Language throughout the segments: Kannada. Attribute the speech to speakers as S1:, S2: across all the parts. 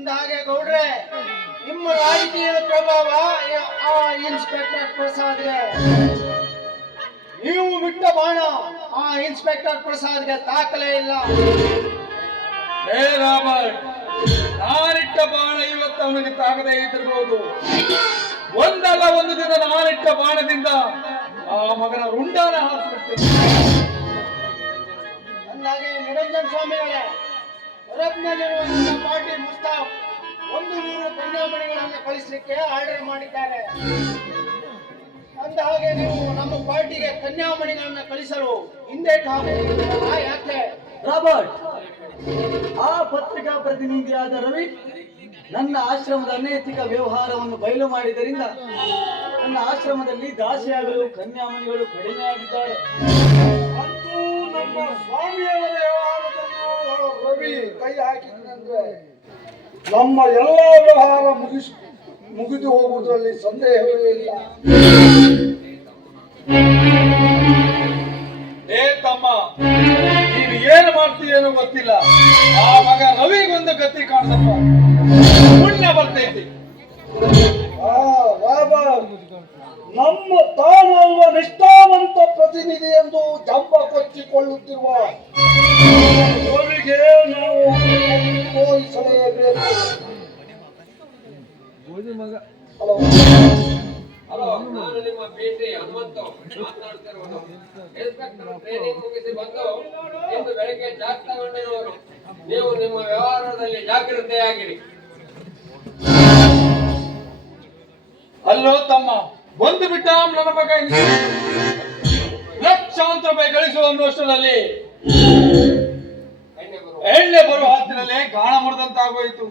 S1: ಅಂದಹಾಗೆ ಗೌಡ್ರೆ ನಿಮ್ಮ ರಾಜಕೀಯ ಪ್ರಭಾವ ಆ ಇನ್ಸ್ಪೆಕ್ಟರ್ ಪ್ರಸಾದ್ಗೆ. ನೀವು ಬಿಟ್ಟ ಬಾಣ ಆ ಇನ್ಸ್ಪೆಕ್ಟರ್ ಪ್ರಸಾದ್ಗೆ ದಾಖಲೆ ಇಲ್ಲ.
S2: ಹೇ ರಾಬರ್ಟ್ ನಾನಿಟ್ಟ ಬಾಣ ಇವತ್ತು ಅವನಿಗೆ ತಾಗದೇ ಇದ್ದಿರಬಹುದು ಒಂದಲ್ಲ ಒಂದು ದಿನ ನಾನಿಟ್ಟ ಬಾಣದಿಂದ ಆ ಮಗನ ರುಂಡಾನ ಹಾರಿಸ್ಬಿಡ್ತೀನಿ
S1: ಅಂದಾಗೆ ನಿರಂಜನ್ ಸ್ವಾಮಿಗಳೇ ಯುರೋಪ್ನಲ್ಲಿರುವ ನಿಮ್ಮ ಪಾರ್ಟಿ ಮುಸ್ತಾಫ್ ಒಂದು ನೂರು ಕನ್ಯಾಮಣಿಗಳನ್ನು ಕಳಿಸಲಿಕ್ಕೆ ಆರ್ಡರ್ ಮಾಡಿದ್ದಾರೆ. ಅಂದ ಹಾಗೆ ನೀವು ನಮ್ಮ ಪಾರ್ಟಿಗೆ ಕನ್ಯಾಮಣಿಗಳನ್ನು ಕಳಿಸಲು ಹಿಂದೆ ಯಾಕೆ?
S3: ರಾಬರ್ಟ್ ಆ ಪತ್ರಿಕಾ ಪ್ರತಿನಿಧಿಯಾದ ರವಿ ನನ್ನ ಆಶ್ರಮದ ಅನೈತಿಕ ವ್ಯವಹಾರವನ್ನು ಬಯಲು ಮಾಡಿದ್ದರಿಂದ ನನ್ನ ಆಶ್ರಮದಲ್ಲಿ ದಾಸಿಯಾಗಲು ಕನ್ಯಾಮಣಿಗಳು ಕಡಿಮೆಯಾಗಿದ್ದಾರೆ.
S4: ಅಂತೂ ನಮ್ಮ ಸ್ವಾಮಿಯವರ ಕೈ ಹಾಕಿದ್ರಂದ್ರೆ ನಮ್ಮ ಎಲ್ಲ ವ್ಯವಹಾರ ಮುಗಿಸ್ ಮುಗಿದು ಹೋಗುವುದರಲ್ಲಿ ಸಂದೇಹವೇ ಇಲ್ಲ.
S2: ಏ ತಮ್ಮ, ನೀನು ಏನು ಮಾಡ್ತೀಯೇನೋ ಗೊತ್ತಿಲ್ಲ. ಆ ಮಗ ರವಿಗೊಂದು ಗತಿ ಕಾಣಿಸಪ್ಪ ಪುಣ್ಯ ಬರ್ತೈತಿ.
S4: ನಮ್ಮ ತಾನಲ್ವ ನಿಷ್ಠಾವಂತ ಪ್ರತಿನಿಧಿ ಎಂದು ಜಂಬ ಕೊಚ್ಚಿಕೊಳ್ಳುತ್ತಿರುವ ರವಿಗೆ ನಾವು ಹಲೋ.
S5: ನಾನು ನಿಮ್ಮ ಭೇಟಿ ಹನುಮಂತು ಮಾತನಾಡ್ತಿರುವುದು ಇನ್ಸ್ಪೆಕ್ಟರ್ ಟ್ರೈನಿಂಗ್ ಮುಗಿಸಿ ಬಂದು ಇಂದು ಬೆಳಗ್ಗೆ ತಗೊಂಡಿರುವರು ನೀವು ನಿಮ್ಮ ವ್ಯವಹಾರದಲ್ಲಿ ಜಾಗೃತೆಯಾಗಿರಿ.
S2: ಅಲ್ಲೋ ತಮ್ಮ ಒಂದು ಬಿಟ್ಟ ನನ್ನ ಮಗ ಲಕ್ಷಾಂತರ ರೂಪಾಯಿ ಗಳಿಸುವ ಅನ್ನೋಷ್ಟರಲ್ಲಿ
S5: ಎಣ್ಣೆ ಬರುವ
S2: ಹೊತ್ತಿನಲ್ಲೇ ಗಾಣ ಮುರಿದಂತಾಗೋಯ್ತು.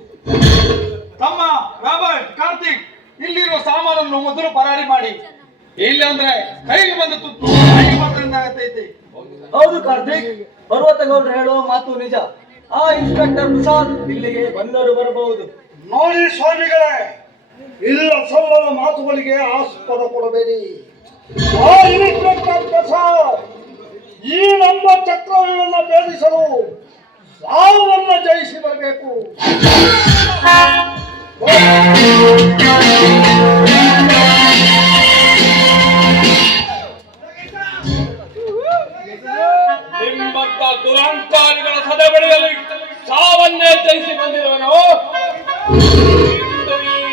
S2: ತಮ್ಮ ರಾಬರ್ಟ್ ಕಾರ್ತಿಕ್ ಇಲ್ಲಿರುವ ಸಾಮಾನನ್ನು ಮೊದಲು ಪರಾರಿ ಮಾಡಿ. ಇಲ್ಲ ಅಂದ್ರೆ ಕೈಗೆ ಬಂದ ತುತ್ತು ಕೈಗೆ ಮಾತ್ರ ಆಗತೈತಿ
S3: ಹೌದು ಕಾರ್ತಿಕ್ ಪರ್ವತಗೌಡರು ಹೇಳುವ ಮಾತು ನಿಜ. ಆ ಇನ್ಸ್ಪೆಕ್ಟರ್ ಪ್ರಸಾದ್ ಇಲ್ಲಿಗೆ ಬಂದರು ಬರಬಹುದು.
S4: ನೋಡಿ ಸ್ವಾಮಿಗಳೇ ಇಲ್ಲ ಸಲ್ಲದ ಮಾತುಗಳಿಗೆ ಆಸ್ಪದ ಕೊಡಬೇಡಿ. ಆ ಇನ್ಸ್ಪೆಕ್ಟರ್ ಪ್ರಸಾದ್ ಈ ನಮ್ಮ ಚಕ್ರವ್ಯೂಹವನ್ನು ಭೇದಿಸಲು ಸಾವನ್ನ ಜಯಿಸಿ ಬರಬೇಕು.
S2: ನಿಮ್ಮಂತ ದುರಂಕಾರಿಗಳ ಸದೆಬಡಿಯಲ್ಲಿ ಸಾವನ್ನೇ ಜಯಿಸಿ ಬಂದಿರುವನು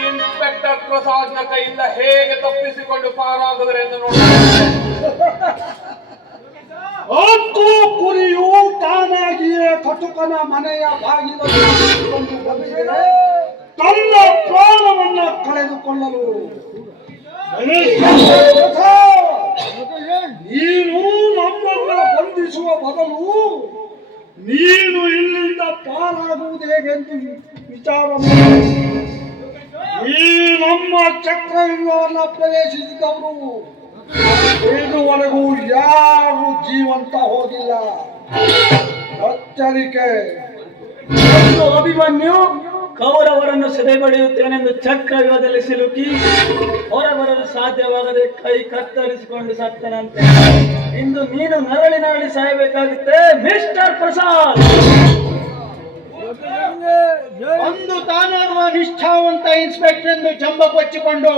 S2: ಇನ್ಸ್ಪೆಕ್ಟರ್ ಪ್ರಸಾದ್ನ ಕೈಯಿಂದ ಹೇಗೆ ತಪ್ಪಿಸಿಕೊಂಡು ಪಾರಾಗುವುದರೆಂದು ನೋಡುತ್ತೇನೆ
S4: ಅಂತೂ ಕುರಿಯು ತಾನಾಗಿಯೇ ಕಟುಕನ ಮನೆಯ ಬಾಗಿಲ ತನ್ನ ಪ್ರಾಣವನ್ನ ಕಳೆದುಕೊಳ್ಳಲು ನೀನು ನಮ್ಮನ್ನ ಬಂಧಿಸುವ ಬದಲು ನೀನು ಇಲ್ಲಿಂದ ಪಾರಾಗುವುದು ಹೇಗೆಂದು ವಿಚಾರ. ಈ ನಮ್ಮ ಇಲ್ಲವನ್ನ ಪ್ರವೇಶಿಸಿದವರು ಇದುವರೆಗೂ ಯಾರು ಜೀವಂತ ಹೋಗಿಲ್ಲ.
S3: ಅಚ್ಚರಿಕೆ ಅಭಿಮನ್ಯು ಕೌರವರನ್ನು ಸೆರೆಬಡಿಯುತ್ತೇನೆಂದು ಚಕ್ರವ್ಯೂಹದಲ್ಲಿ ಸಿಲುಕಿ, ಹೊರಬರಲು ಸಾಧ್ಯವಾಗದೆ ಕೈ ಕತ್ತರಿಸಿಕೊಂಡು ಸತ್ತನಂತೆ. ಇಂದು ನೀನು ನರಳಿ ಸಾಯಬೇಕಾಗುತ್ತೆ, ಮಿಸ್ಟರ್ ಪ್ರಸಾದ್!
S1: ಒಂದು ತಾನಾಗುವ ನಿಷ್ಠಾವಂತ ಇನ್ಸ್ಪೆಕ್ಟರ್ ಎಂದು ಜಂಬ ಕೊಚ್ಚಿಕೊಂಡು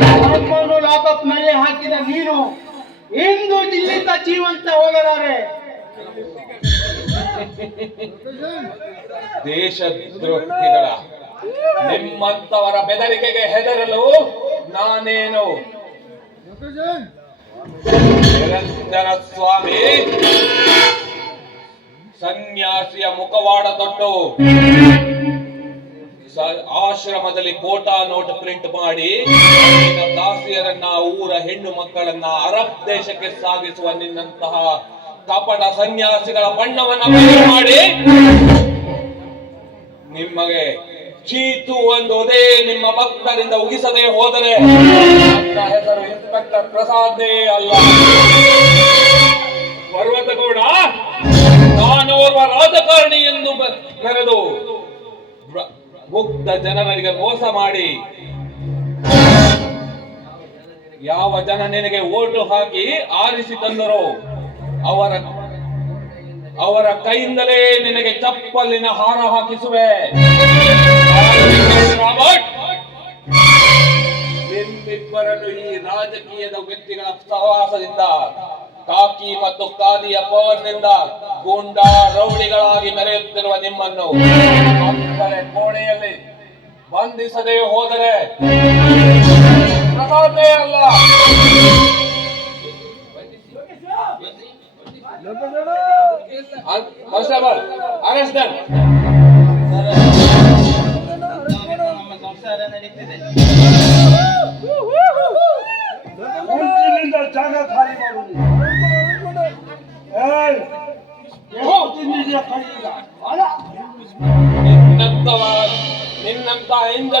S1: ನಮ್ಮನ್ನು ಲಾಕಪ್ನಲ್ಲಿ ಹಾಕಿದ ನೀನು ಇಂದು ಇಲ್ಲಿಂದ ಜೀವಂತ ಹೋಗಲಾರೆ.
S2: ದೇಶದ್ರೋಹಿಗಳ ನಿಮ್ಮಂತವರ ಬೆದರಿಕೆಗೆ ಹೆದರಲು ನಾನೇನು? ನಿರಂಜನ ಸ್ವಾಮಿ. ಸನ್ಯಾಸಿಯ ಮುಖವಾಡ ತೊಟ್ಟು. ಆಶ್ರಮದಲ್ಲಿ ಕೋಟಾ ನೋಟ್ ಪ್ರಿಂಟ್ ಮಾಡಿ ದಾಸಿಯರನ್ನ, ಊರ ಹೆಣ್ಣು ಮಕ್ಕಳನ್ನ ಅರಬ್ ದೇಶಕ್ಕೆ ಸಾಗಿಸುವ ನಿನ್ನಂತಹ ಕಪಟ ಸನ್ಯಾಸಿಗಳ ಬಣ್ಣವನ್ನ ಮಾಡಿ, ನಿಮಗೆ ಚೀತು ಒಂದೊದೇ ನಿಮ್ಮ ಭಕ್ತರಿಂದ ಉಗಿಸದೆ ಹೋದರೆ ಹೆಸರು ಇನ್ಸ್ಪೆಕ್ಟರ್ ಪ್ರಸಾದೇ ಅಲ್ಲ. ಎಂದು ಕರೆದು ಮುಗ್ಧ ಜನರಿಗೆ ಮೋಸ ಮಾಡಿ ಯಾವ ಜನ ನಿನಗೆ ಓಟು ಹಾಕಿ ಆರಿಸಿ ತಂದರೋ ಅವರ ಅವರ ಕೈಯಿಂದಲೇ ನಿನಗೆ ಚಪ್ಪಲಿನ ಹಾರ ಹಾಕಿಸುವೆ. ಈ ರಾಜಕೀಯದ ವ್ಯಕ್ತಿಗಳ ಸಹವಾಸದಿಂದ ಕಾಕಿ ಮತ್ತು ಕಾದಿಯ ಪವರ್ನಿಂದ ಗೂಂಡಾ ರೌಡಿಗಳಾಗಿ ಮೆರೆಯುತ್ತಿರುವ ನಿಮ್ಮನ್ನು ಕೋಣೆಯಲ್ಲಿ ಬಂಧಿಸದೆ ಹೋದರೆ ಅಲ್ಲ. ಕಾನ್ಸ್ಟೇಬಲ್ ಅರೆಸ್ಟ್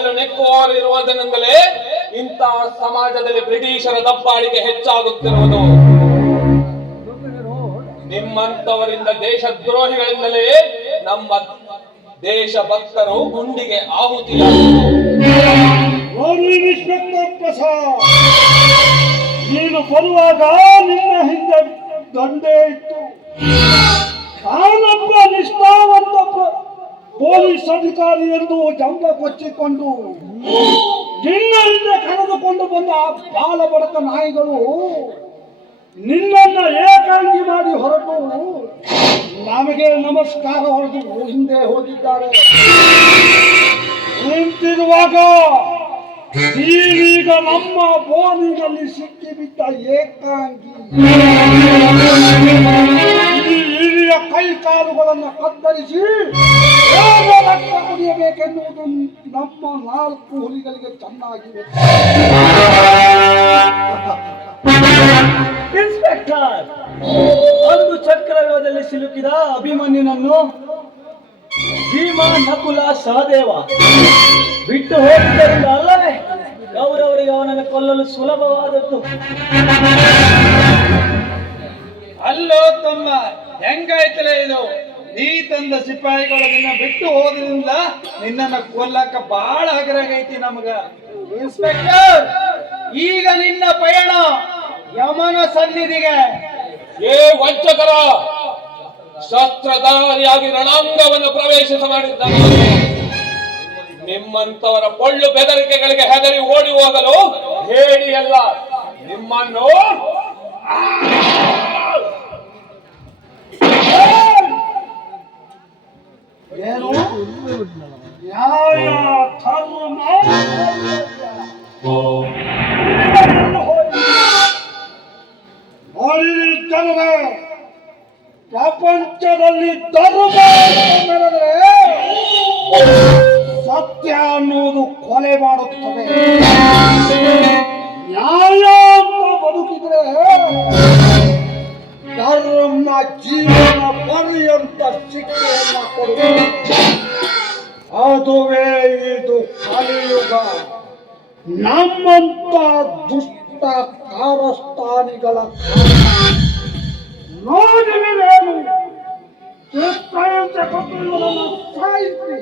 S2: ಎಂಜಲು ನೆಕ್ಕುವವರಿರುವುದರಿಂದಲೇ ಇಂತಹ ಸಮಾಜದಲ್ಲಿ ಬ್ರಿಟಿಷರ ದಬ್ಬಾಳಿಕೆ ಹೆಚ್ಚಾಗುತ್ತಿರುವುದು. ನಿಮ್ಮಂತವರಿಂದ ದೇಶದ್ರೋಹಿಗಳಿಂದಲೇ ನಮ್ಮ ದೇಶ ಭಕ್ತರು ಗುಂಡಿಗೆ
S4: ನೀನು ಬರುವಾಗ ನಿನ್ನ ಹಿಂದೆ ದಂಡೆ ಇತ್ತು ನಿಷ್ಠಾವಂತ ಪೊಲೀಸ್ ಅಧಿಕಾರಿ ಎಂದು ಜಂಬ ಕೊಚ್ಚಿಕೊಂಡು ನಿನ್ನಿಂದ ಕರೆದುಕೊಂಡು ಬಂದ ಆ ಬಾಲ ಬಡಕ ನಾಯಿಗಳು ನಿನ್ನನ್ನ ಏಕಾಂಗಿ ಮಾಡಿ ಹೊರಟು. ನಮಗೆ ನಮಸ್ಕಾರ ಹೊರಟು. ಹಿಂದೆ ಹೋಗಿದ್ದಾರೆ. ನಿಂತಿರುವಾಗ ಈಗ ನಮ್ಮ ಬೋನಿನಲ್ಲಿ ಸಿಕ್ಕಿಬಿಟ್ಟ ಏಕಾಂಗಿ. ಕೈ ಕಾಲುಗಳನ್ನು ಕತ್ತರಿಸಿ ರಕ್ತ ಕುಡಿಯಬೇಕೆನ್ನುವುದು ನಮ್ಮ ನಾಲ್ಕು ಹುಲಿಗಳಿಗೆ ಚೆನ್ನಾಗಿ
S3: ಇನ್ಸ್ಪೆಕ್ಟರ್, ಒಂದು ಚಕ್ರವ್ಯೂಹದಲ್ಲಿ ಸಿಲುಕಿದ ಅಭಿಮನ್ಯುನನ್ನು ಭೀಮ ನಕುಲ ಸಹದೇವ ಬಿಟ್ಟು ಹೋಗಿದ್ದರಿಂದ ಅಲ್ಲವೇ ಗೌರವರಿಗೆ ಅವನನ್ನು ಕೊಲ್ಲಲು ಸುಲಭವಾದದ್ದು.
S6: ಅಲ್ಲೋ ತಮ್ಮ ಹೆಂಗಾಯ್ತಲೇ ಇದು? ನೀ ತಂದ ಸಿಪಾಯಿಗಳು ನಿನ್ನ ಬಿಟ್ಟು ಹೋದ್ರಿಂದ ನಿನ್ನ ಕೊಲ್ಲಕ ಬಹಳ ಹಗರಾಗೈತಿ ನಮಗ.
S1: ಇನ್ಸ್ಪೆಕ್ಟರ್, ಈಗ ನಿನ್ನ ಪಯಣ ಯಮನ ಸನ್ನಿಧಿಗೆ.
S2: ಏ ವಂಚಕರ, ಶಸ್ತ್ರಧಾರಿಯಾಗಿ ರಣಾಂಗವನ್ನು ಪ್ರವೇಶಿಸ ಮಾಡಿದ್ದಾನೆ ನಿಮ್ಮಂತವರ ಪೊಳ್ಳು ಬೆದರಿಕೆಗಳಿಗೆ ಹೆದರಿ ಓಡಿ ಹೋಗಲು ಹೇಳಿ ಅಲ್ಲ, ನಿಮ್ಮನ್ನು
S4: ಏನು ನ್ಯಾಯ ಧರ್ಮ ನೋಡಿರಿ ಜನರೇ ಪ್ರಪಂಚದಲ್ಲಿ ಧರ್ಮ ಅಂತ ಮೆರೆದರೆ ಸತ್ಯ ಅನ್ನುವುದು ಕೊಲೆ ಮಾಡುತ್ತದೆ ನ್ಯಾಯ ಧರ್ಮ ಜೀವನ ಪರ್ಯಂತ ಶಿಕ್ಷೆಯನ್ನ ಕೊಡುತ್ತದೆ ಅದುವೇ ಇದು ಕಲಿಯುಗ ನಮ್ಮಂತ ದುಷ್ಟ ಕಾರಸ್ಥಾನಿಗಳ ನೋಡಿವೇನು ಚಿತ್ರಹಿಂಸೆ ಕೊಟ್ಟು ಇವರನ್ನು ಸಾಯಿಸಿ